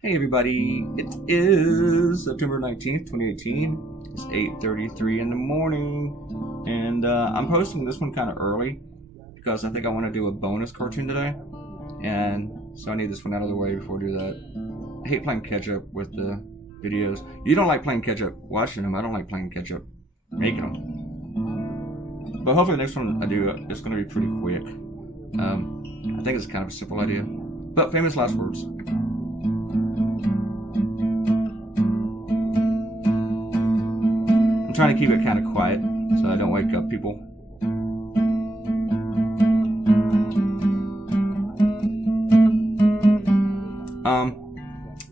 Hey everybody, it is September 19th, 2018. It's 8:33 in the morning, and I'm posting this one kind of early because I think I want to do a bonus cartoon today, and so I need this one out of the way before I do that. I hate playing catch up with the videos. You don't like playing catch up watching them, I don't like playing catch up making them. But hopefully the next one I do, it's going to be pretty quick. I think it's kind of a simple idea. But famous last words. I'm trying to keep it kind of quiet so I don't wake up people.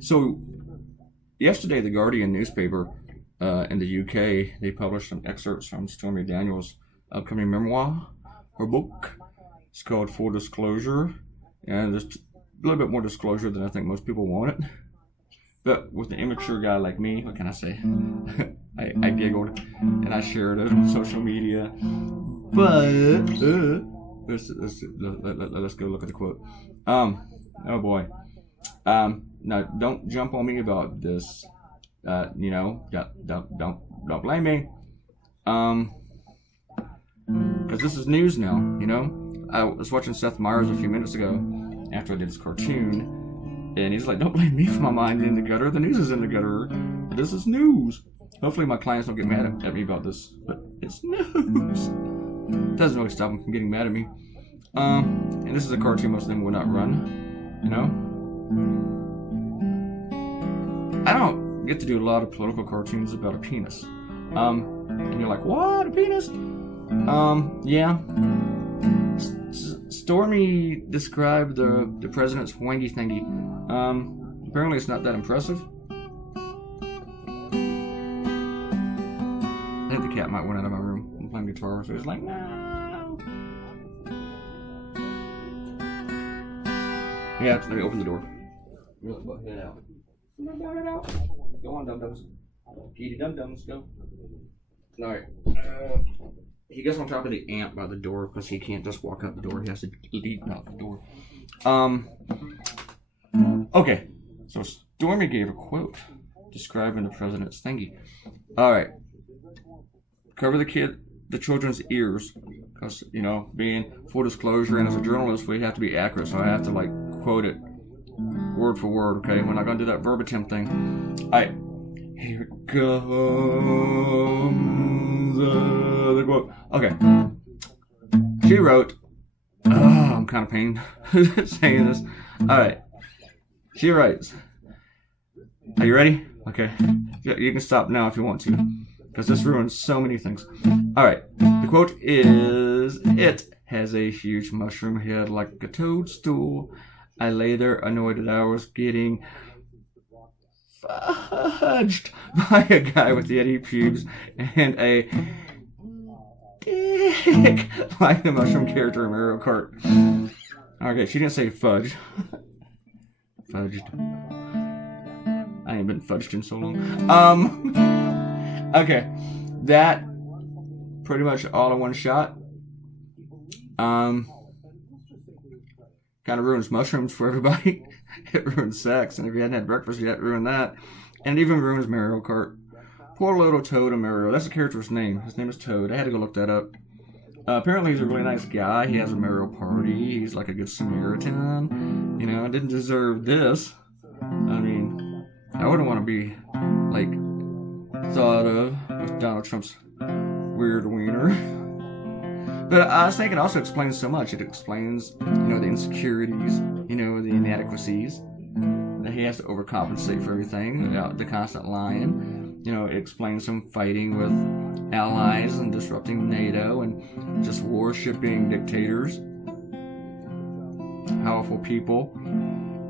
So yesterday the Guardian newspaper in the UK, they published some excerpts from Stormy Daniels' upcoming memoir, her book. It's called Full Disclosure, and there's a little bit more disclosure than I think most people want it. But with an immature guy like me, what can I say? I giggled and I shared it on social media. But let's go look at the quote. Oh boy. Now don't jump on me about this. Don't blame me. Because this is news now. I was watching Seth Meyers a few minutes ago after I did his cartoon, and he's like, "Don't blame me for my mind in the gutter. The news is in the gutter. This is news." Hopefully my clients don't get mad at me about this, but it's news. It doesn't really stop them from getting mad at me. And this is a cartoon most of them will not run. I don't get to do a lot of political cartoons about a penis. And you're like, what? A penis? Yeah. Stormy described the president's wangy thingy. Apparently it's not that impressive. I think the cat might went out of my room. I'm playing guitar, so he's like, no. Yeah, let me open the door. Really button it out. Go on, dum-dums. Kitty dum-dums, go. Alright. He gets on top of the ant by the door because he can't just walk out the door. He has to leap out the door. Okay. So Stormy gave a quote describing the president's thingy. Alright. Cover the children's ears. Because, being full disclosure, and as a journalist, we have to be accurate. So I have to, quote it word for word, okay? We're not going to do that verbatim thing. Alright. Here comes the quote. Okay. She wrote, I'm kind of pained saying this. Alright. She writes, are you ready? Okay. You can stop now if you want to, because this ruins so many things. Alright. The quote is, it has a huge mushroom head like a toadstool. I lay there annoyed that I was getting fudged by a guy with Yeti pubes and a dick like the mushroom character in Mario Kart. Okay, she didn't say fudge. Fudged. I ain't been fudged in so long. Okay, that pretty much all in one shot. Kind of ruins mushrooms for everybody. It ruins sex, and if you hadn't had breakfast yet, it ruined that. And it even ruins Mario Kart. Poor little Toad and Mario. That's the character's name. His name is Toad. I had to go look that up. Apparently he's a really nice guy. He has a Mario Party. He's like a good Samaritan. Didn't deserve this. I mean, I wouldn't want to be, thought of with Donald Trump's weird wiener. But I was thinking it also explains so much. It explains, the insecurities, the inadequacies, that he has to overcompensate for everything, the constant lying. It explains him fighting with allies and disrupting NATO and just worshipping dictators, powerful people.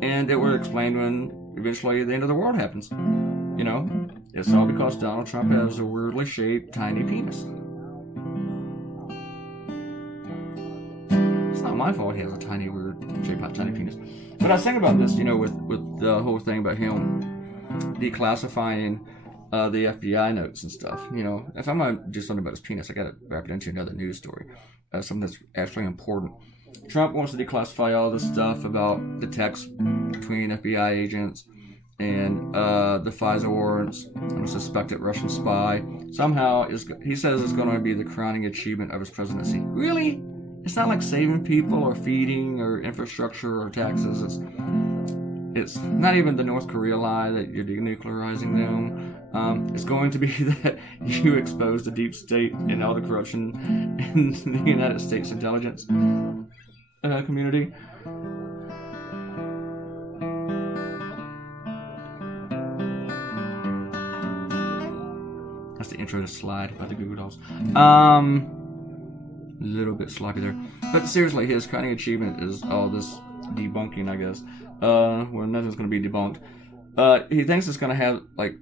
And it will explain when eventually the end of the world happens. It's all because Donald Trump has a weirdly shaped tiny penis. My fault he has a tiny, weird shaped tiny penis. But I was thinking about this, with the whole thing about him declassifying the FBI notes and stuff. If I'm going to do something about his penis, I got to wrap it into another news story. Something that's actually important. Trump wants to declassify all this stuff about the texts between FBI agents and the FISA warrants on a suspected Russian spy. Somehow, he says it's going to be the crowning achievement of his presidency. Really? It's not like saving people or feeding or infrastructure or taxes. It's not even the North Korea lie that you're denuclearizing them. It's going to be that you expose the deep state and all the corruption in the United States intelligence community. That's the intro to Slide by the Goo Goo Dolls. A little bit sloppy there. But seriously, his crowning achievement is all this debunking, I guess. Well, nothing's going to be debunked. He thinks it's going to have, like,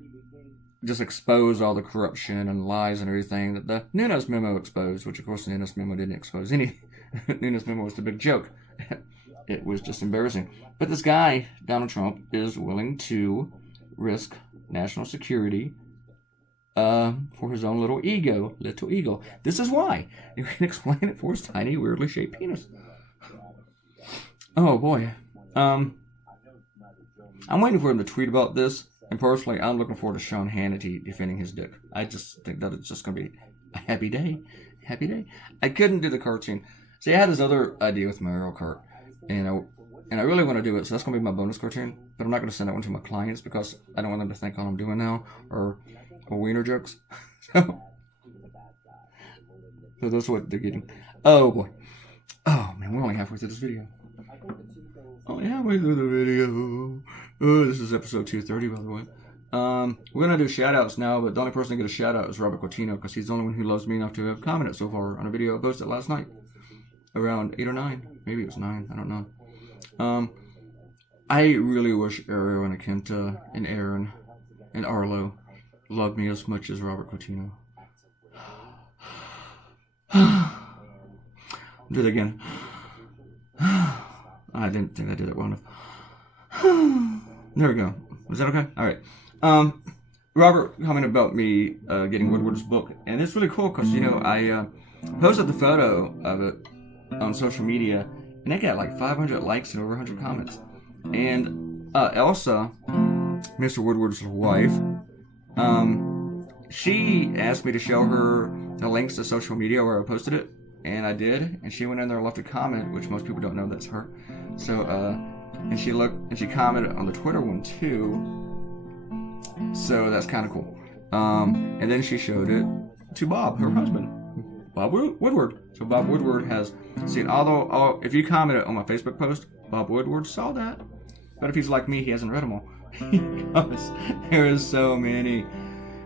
just expose all the corruption and lies and everything that the Nunes memo exposed, which, of course, the Nunes memo didn't expose any. Nunes memo was the big joke. It was just embarrassing. But this guy, Donald Trump, is willing to risk national security for his own little ego. This is why. You can explain it for his tiny, weirdly shaped penis. Oh, boy. I'm waiting for him to tweet about this, and personally, I'm looking forward to Sean Hannity defending his dick. I just think that it's just going to be a happy day. Happy day. I couldn't do the cartoon. See, I had this other idea with Mario Kart, and I really want to do it, so that's going to be my bonus cartoon, but I'm not going to send that one to my clients because I don't want them to think all I'm doing now, or wiener jokes. So that's what they're getting. Oh, boy. Oh, man, we're only halfway through this video. Only halfway through the video. Oh, this is episode 230, by the way. We're going to do shout-outs now, but the only person to get a shout-out is Robert Coutinho, because he's the only one who loves me enough to have commented so far on a video I posted last night. Around 8 or 9. Maybe it was 9. I don't know. I really wish Ariel and Akenta and Aaron and Arlo loved me as much as Robert Coutinho. Do it again. I didn't think I did it well enough. There we go. Was that okay? All right. Robert commented about me getting Woodward's book, and it's really cool because, you know, I posted the photo of it on social media, and it got like 500 likes and over 100 comments. And Elsa, Mr. Woodward's wife, she asked me to show her the links to social media where I posted it, and I did, and she went in there and left a comment, which most people don't know that's her. So, and she looked, and she commented on the Twitter one too, so that's kind of cool. And then she showed it to Bob, her husband, Bob Woodward. So Bob Woodward has seen, although if you commented on my Facebook post, Bob Woodward saw that, but if he's like me, he hasn't read them all. Because there is so many.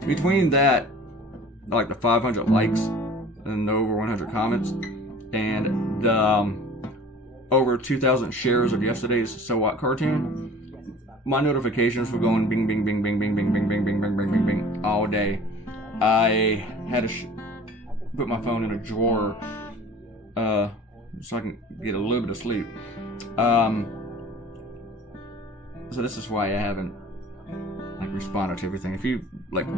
Between that, like the 500 likes and the over 100 comments, and the over 2,000 shares of yesterday's So What cartoon, my notifications were going bing, bing, bing, bing, bing, bing, bing, bing, bing, bing, bing, bing, bing, all day. I had to put my phone in a drawer so I can get a little bit of sleep. So this is why I haven't responded to everything. If you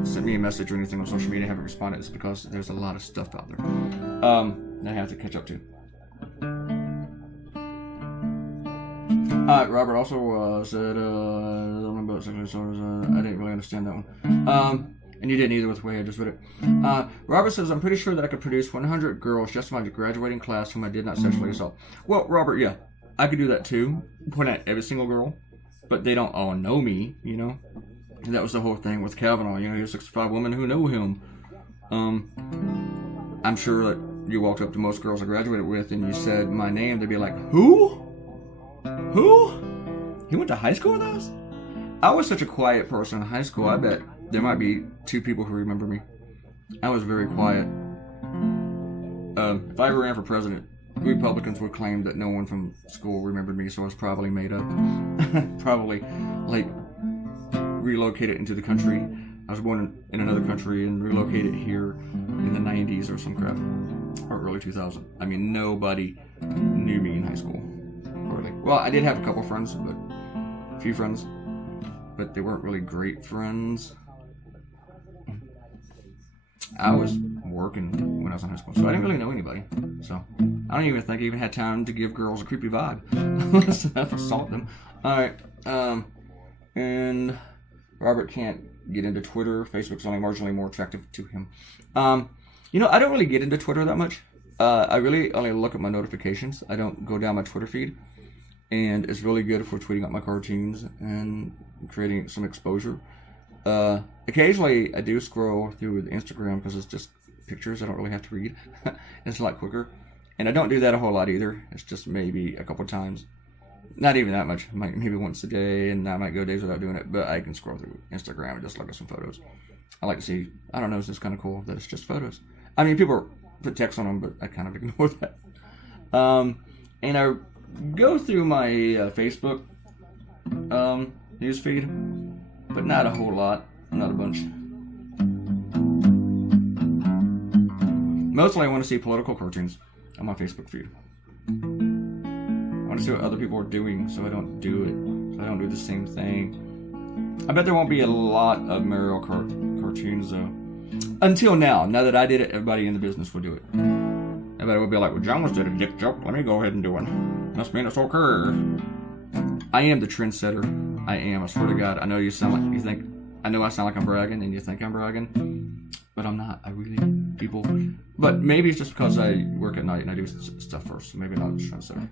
sent me a message or anything on social media, I haven't responded. It's because there's a lot of stuff out there that I have to catch up to. Robert also said about sexual disorders. I didn't really understand that one. And you didn't either with the way I just read it. Robert says, I'm pretty sure that I could produce 100 girls just from my graduating class whom I did not sexually assault. Well, Robert, yeah, I could do that too. Point at every single girl. But they don't all know me, you know? And that was the whole thing with Kavanaugh. You know, here's 65 women who know him. I'm sure that you walked up to most girls I graduated with and you said my name, they'd be like, who? Who? He went to high school with us? I was such a quiet person in high school, I bet there might be 2 people who remember me. I was very quiet. If I ever ran for president, Republicans would claim that no one from school remembered me, so I was probably made up. Probably, relocated into the country. I was born in another country and relocated here in the 90s or some crap. Or early 2000s. I mean, nobody knew me in high school. Really. Well, I did have a couple friends, but a few friends. But they weren't really great friends. I was working when I was in high school, so I didn't really know anybody. So I don't even think I even had time to give girls a creepy vibe. Let's assault them. All right. And Robert can't get into Twitter. Facebook's only marginally more attractive to him. You know, I don't really get into Twitter that much. I really only look at my notifications. I don't go down my Twitter feed. And it's really good for tweeting out my cartoons and creating some exposure. Occasionally, I do scroll through the Instagram because it's just pictures. I don't really have to read. It's a lot quicker. And I don't do that a whole lot either. It's just maybe a couple times. Not even that much. Maybe once a day, and I might go days without doing it. But I can scroll through Instagram and just look at some photos. I like to see, I don't know, it's just kind of cool that it's just photos. I mean, people put text on them, but I kind of ignore that. And I go through my Facebook newsfeed, but not a whole lot. Not a bunch. Mostly I want to see political cartoons on my Facebook feed. I want to see what other people are doing so I don't do it. So I don't do the same thing. I bet there won't be a lot of Mario Kart cartoons though. Until now. Now that I did it, everybody in the business would do it. Everybody would be like, well, John was did a dick joke. Let me go ahead and do one. Must mean it's okay. I am the trendsetter. I am. I swear to God. I know you sound like, you think, I know I sound like I'm bragging and you think I'm bragging. But I'm not. I really, people. But maybe it's just because I work at night and I do stuff first. So maybe not the trendsetter.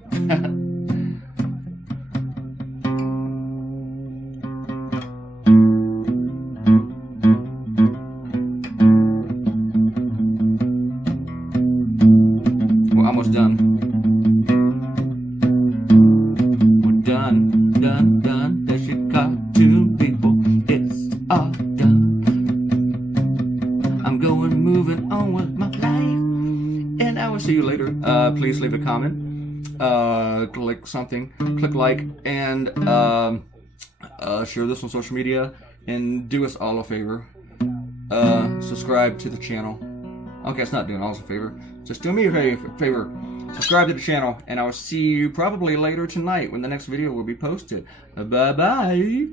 Almost done. We're done. There's your cartoon, people. It's all done. I'm moving on with my life. And I will see you later. Please leave a comment. Click something. Click like. And share this on social media. And do us all a favor. Subscribe to the channel. Okay, it's not doing us a favor. Just do me a favor. Subscribe to the channel, and I will see you probably later tonight when the next video will be posted. Bye-bye.